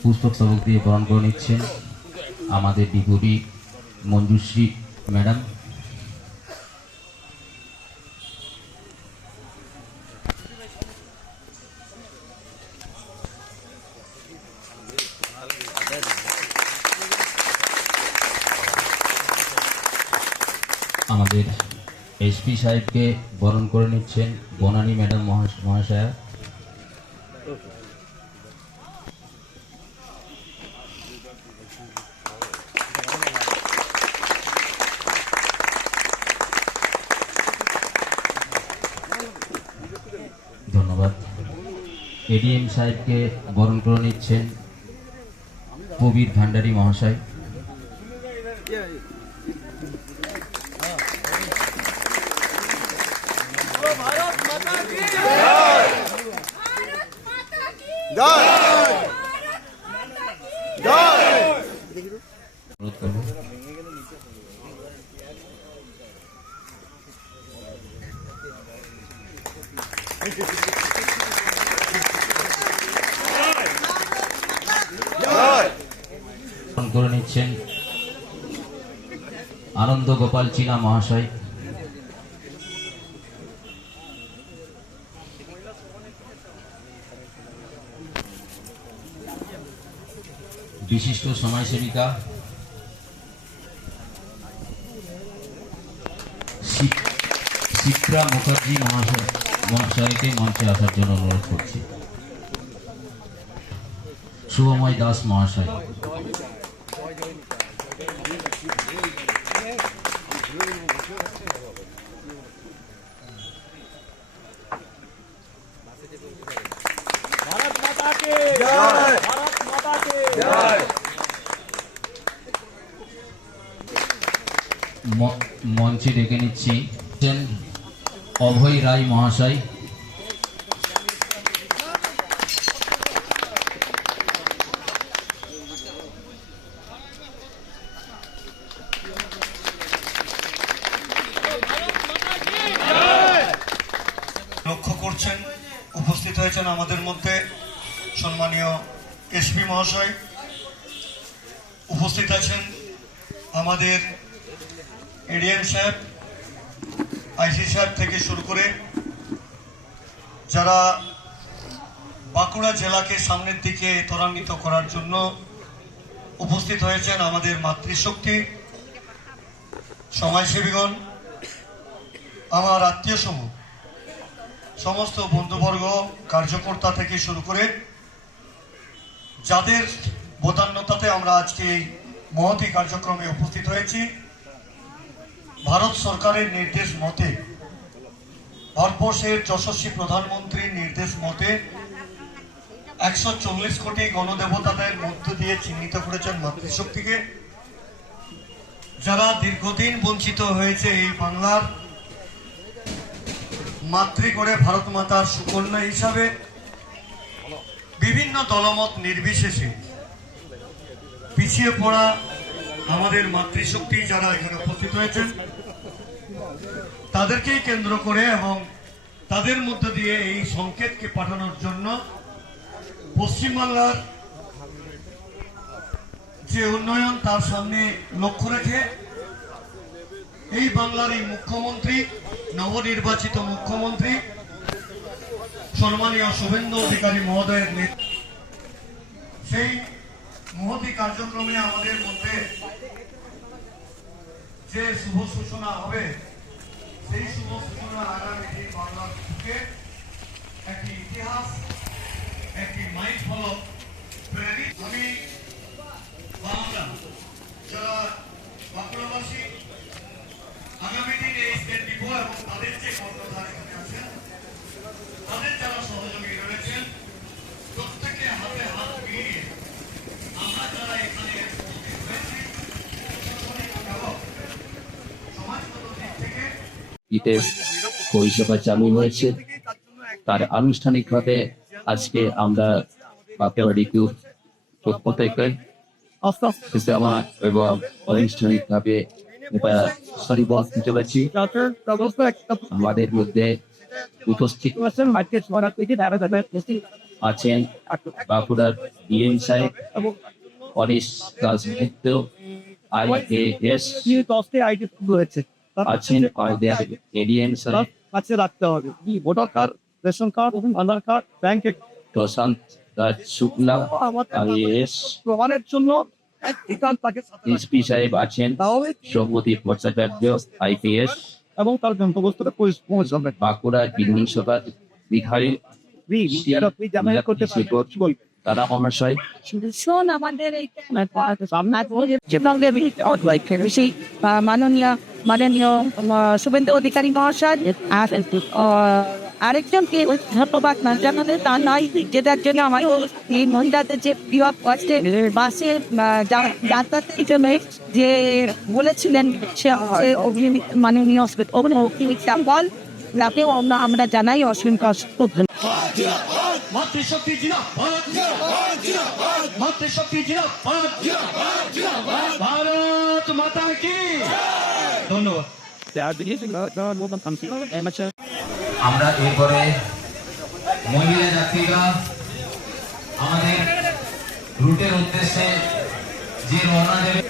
পুষ্পস্তবক দিয়ে বরণ করে নিচ্ছেন আমাদের ডিপুটি মঞ্জুশ্রী ম্যাডাম। আমাদের এসপি সাহেবকে বরণ করে নিচ্ছেন বনানী ম্যাডাম মহাশয়া। ধন্যবাদ। এডিএম সাহেবকে বরণ করে নিচ্ছেন প্রবীর ভান্ডারী মহাশয়। করে নিচ্ছেন আনন্দ গোপাল চীনা মহাশয়। বিশিষ্ট সমাজসেবিকা শিপ্রা মুখার্জি মহাশয়কে মঞ্চে আসার জন্য অনুরোধ করছি। শুভময় দাস মহাশয়। মঞ্চে ডেকে নিচ্ছি অভয় রায় মহাশয়। লক্ষ্য করছেন উপস্থিত হয়েছেন আমাদের মধ্যে সম্মানীয় এসপি মহাশয়, উপস্থিত আছেন আমাদের এডিএম সাহেব, আইসি সাহেব থেকে শুরু করে যারা বাঁকুড়া জেলাকে সামনের দিকে ত্বরান্বিত করার জন্য উপস্থিত হয়েছেন, আমাদের মাতৃশক্তি সমাজসেবীগণ, আমার আত্মীয় সমূহ, সমস্ত বন্ধুবর্গ, কার্যকর্তা থেকে শুরু করে যাদের বদান্যতাতে আমরা আজকে এই মহতী কার্যক্রমে উপস্থিত হয়েছি। ভারত সরকারের নির্দেশ মতে, ভারতবর্ষের যশস্বী প্রধানমন্ত্রীর নির্দেশ মতে 140 কোটি গণদেবতাদের মধ্য দিয়ে চিহ্নিত করেছেন মাতৃশক্তিকে, যারা দীর্ঘদিন বঞ্চিত হয়েছে এই বাংলার মাতৃ করে ভারত মাতার সুকন্যা হিসাবে। বিভিন্ন দলমত নির্বিশেষে পিছিয়ে পড়া আমাদের মাতৃশক্তি যারা এখানে উপস্থিত হয়েছেন, তাদেরকেই কেন্দ্র করে এবং তাদের মধ্য দিয়ে এই সংকেতকে পাঠানোর জন্য পশ্চিমবাংলার যে উন্নয়ন তার সামনে লক্ষ্য রেখে এই বাংলার এই মুখ্যমন্ত্রী, নবনির্বাচিত মুখ্যমন্ত্রী সম্মানীয় শুভেন্দু অধিকারী মহোদয়ের সেই মহতী কার্যক্রমে আমাদের মধ্যে যে শুভ সূচনা হবে, সেই শুভ সূচনা আগামী দিন বাংলার বুকে একটি ইতিহাস, একটি মাইল ফলক প্রেরিত। আমি বাংলা যারা বাঁকুড়াবাসী আগামী দিন এই স্টেট দিব এবং তাদের যে কর্ণধার এখানে আছেন, তাদের যারা সহযোগী রয়েছেন, প্রত্যেকে হাতে হাত মিলিয়ে আমরা যারা এখানে হয়েছি সমাজগত দিক থেকে পরিষেবা চালু হয়েছে, তার আনুষ্ঠানিকভাবে আজকে আমরা বাঁকুড়াডিকু পক্ষ থেকে এবং আনুষ্ঠানিকভাবে দিতে পারছি। আমাদের মধ্যে উপস্থিত আছেন বাঁকুড়ার ডিএম সাহেব, পরেশ দাস মিত্র, IAS 10টি আইডি রয়েছে তার আছেন, এডিএম সাহেব, কাছে রাখতে হবে ভোটার কার্ড, রেশন কার্ড, আধার কার্ড, ব্যাংক প্রশান্ত দাস শুক্লা, IAS, প্রমাণের জন্য ঠিকানা তাকে সাথে রাখতে এসপি সাহেব আছেন, হবে সৌম্যদীপ ভট্টাচার্য, IPS, এবং তার গন্তব্যস্থলে পৌঁছাবে। বাঁকুড়া বিধানসভার বিধায়ক করতে বলবে তারা মহাশয়, শোন আমাদের সেই মাননীয় মাননীয় শুভেন্দু অধিকারী মহাশয় আর আরেকজনকে ধন্যবাদ না জানালে তা নয়, যেটার জন্য আমার এই মহিলাদের যে প্রিয় কষ্টে বাসে যাতায়াতের জন্য যে বলেছিলেন সে মাননীয় বল তাকেও আমরা জানাই অসংখ্য মাতৃশক্তি জিন্দাবাদ, মাতৃশক্তি জিন্দাবাদ, ভারত মাতা কি ধন্যবাদ। আমরা এরপরে মহিলা যাত্রীরা আমাদের রুটের উদ্দেশ্যে যে রওনা দেবে,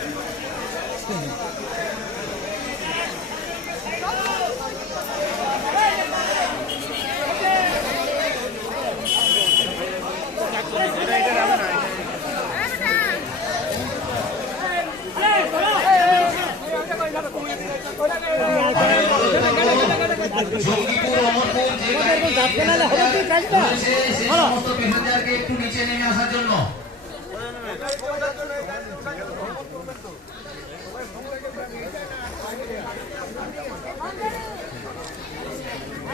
জঙ্গিপুর, অমরপুর যে গাড়িটি রয়েছে, সেই সমস্ত প্যাসেঞ্জারকে একটু নিচে নেমে আসার জন্য।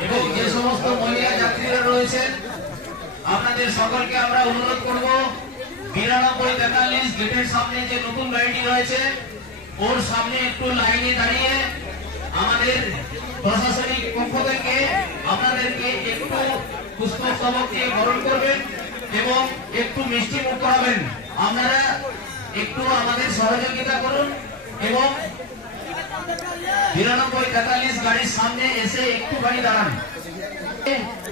এবং যে সমস্ত মহিলা যাত্রীরা রয়েছেন আপনাদের সকলকে আমরা অনুরোধ করব 9243 গেটের সামনে যে নতুন গাড়িটি রয়েছে ওর সামনে একটু লাইনে দাঁড়িয়ে আমাদের প্রশাসনিক পক্ষ থেকে আপনাদেরকে একটু পুষ্পস্তবক দিয়ে বরণ করবেন এবং একটু মিষ্টি মুখ করাবেন। আপনারা একটু আমাদের সহযোগিতা করুন এবং 9243 গাড়ির সামনে এসে একটুখানি দাঁড়ান।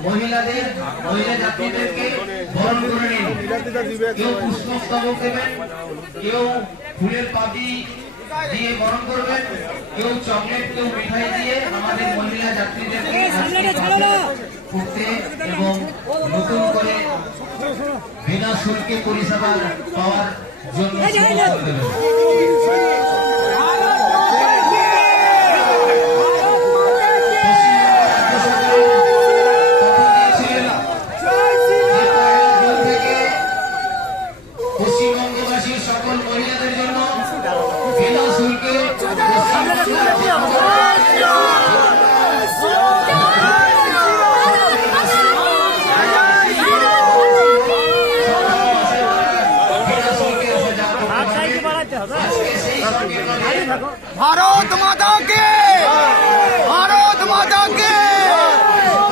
মহিলা যাত্রীদেরকে বরণ করে নিন। কেউ পুষ্পস্তবক দেবেন, কেউ ফুলের পাপড়ি দিয়ে বরণ করবেন, কেউ চকলেট, কেউ মিঠাই দিয়ে আমাদের মহিলা যাত্রীদেরকে করতে এবং নতুন করে বিনা শুল্কে পরিষেবা পাওয়ার জন্য সুযোগ দেবেন। পশ্চিমবঙ্গবাসীর সকল মহিলাদের জন্য বিনা শুল্কে ভারত মাতা কে, ভারত মাতা কে,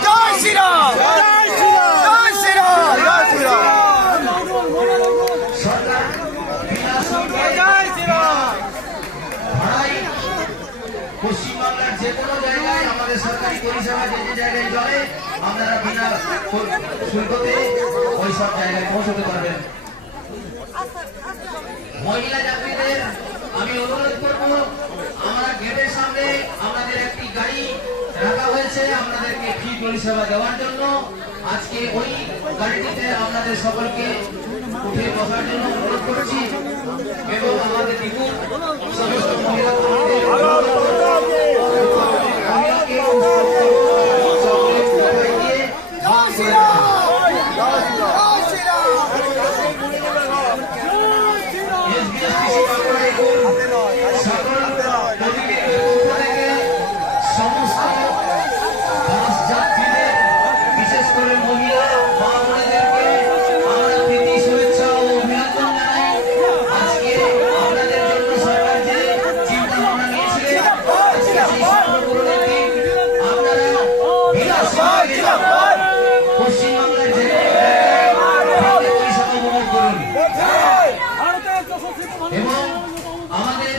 জয় শ্রীরাম, জয় শ্রীরাম, জয় শ্রীরাম, জয় শ্রীরাম। পশ্চিমবাংলার যে কোনো জায়গায় আমাদের সরকারি পরিষেবা যে যে জায়গায় চলে আপনারা বিনা শুল্কতে ওই সব জায়গায় পৌঁছতে পারবেন। মহিলা যাত্রীদের আমি অনুরোধ করব, আমরা গেটের সামনে আমাদের একটি গাড়ি রাখা হয়েছে আপনাদেরকে ফ্রি পরিষেবা দেওয়ার জন্য। আজকে ওই গাড়িটিতে আপনাদের সকলকে উঠে বসার জন্য অনুরোধ করছি এবং আমাদের দ্বিগুণ সমস্ত মহিলা পশ্চিমবাংলার যে এবং আমাদের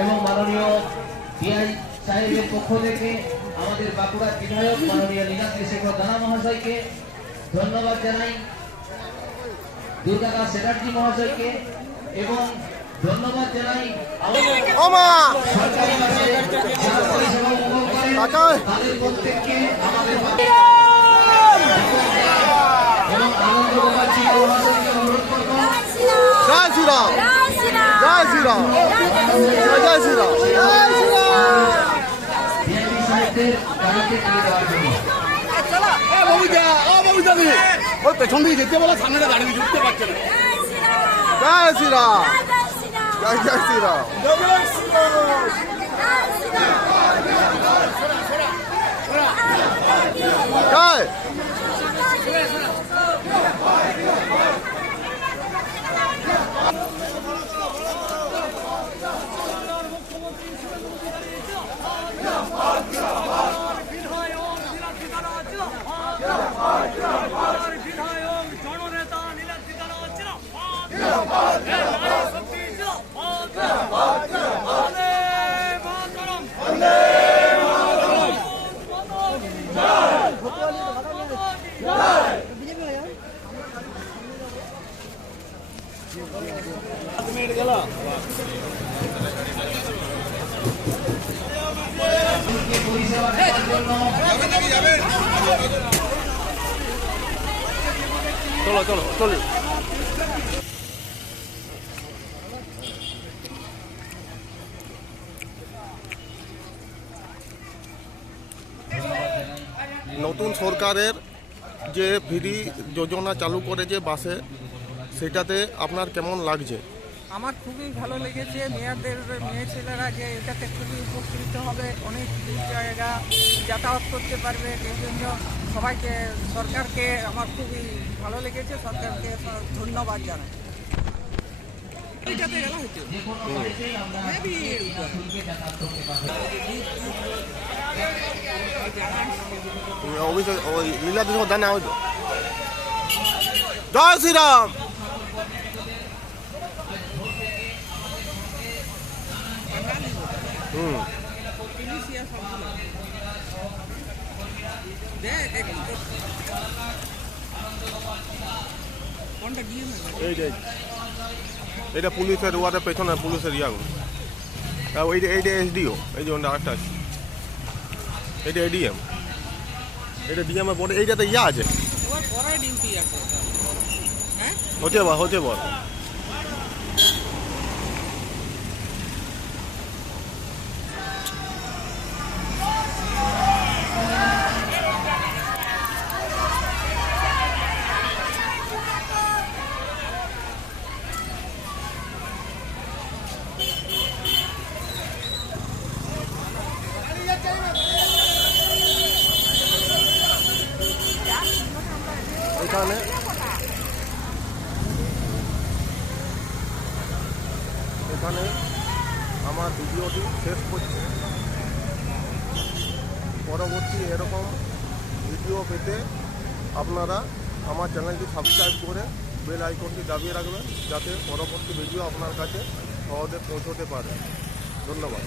এবং মাননীয় ডিআই সাহেবের পক্ষ থেকে আমাদের বাঁকুড়ার বিধায়ক মাননীয় লীনাদ্রি শেখর দানা মহাশয়কে ধন্যবাদ জানাই দুর্গাদাস চ্যাটার্জি মহাশয়কে এবং ধন্যবাদ জানাই সরকারি বাসে যারা পরিষেবা উপভোগ করেন তাদের প্রত্যেককে আমাদের এবং আনন্দ গোপালজি মহাশয়কে অনুরোধ করবো জয় শ্রীরাম জয় শ্রীরাম জয় শ্রীরাম বিএনপি সাহিত্যের গাড়িতে তুলে দেওয়ার জন্য ওই পেছন দিকে যেতে বলা সামনে দাঁড়িয়ে ঢুকতে পারছে না জয় শ্রীরাম জয় জয় শ্রীরাম জয় পরিষেবা দেওয়ার জন্য চলো চলো চলো নতুন সরকারের যে ফ্রি যোজনা চালু করেছে বাসে, সেটাতে আপনার কেমন লাগছে? আমার খুবই ভালো লেগেছে। মেয়ে ছেলেরা যে এটাতে খুবই উপকৃত হবে, অনেক দূর জায়গা যাতায়াত করতে পারবে। এই জন্য সবাইকে, সরকারকে আমার খুবই ভালো লেগেছে। সরকারকে ধন্যবাদ জানাই। অভিষেক ওই লীলাদি দানা ওই তো জয় শ্রীরাম এটা পুলিশের ওয়াদের পেছনে পুলিশের ইয়াগুলো, এইটা এসডিও, এই যে আরেকটা আছে, এটা এডিএম, এটা ডিএমের পরে এইটাতে ইয়া আছে, হচ্ছে বল এখানে আমার ভিডিওটি শেষ করছি। পরবর্তী এরকম ভিডিও পেতে আপনারা আমার চ্যানেলটি সাবস্ক্রাইব করে বেল আইকনটি দাবিয়ে রাখবেন, যাতে পরবর্তী ভিডিও আপনার কাছে সহজে পৌঁছতে পারে। ধন্যবাদ।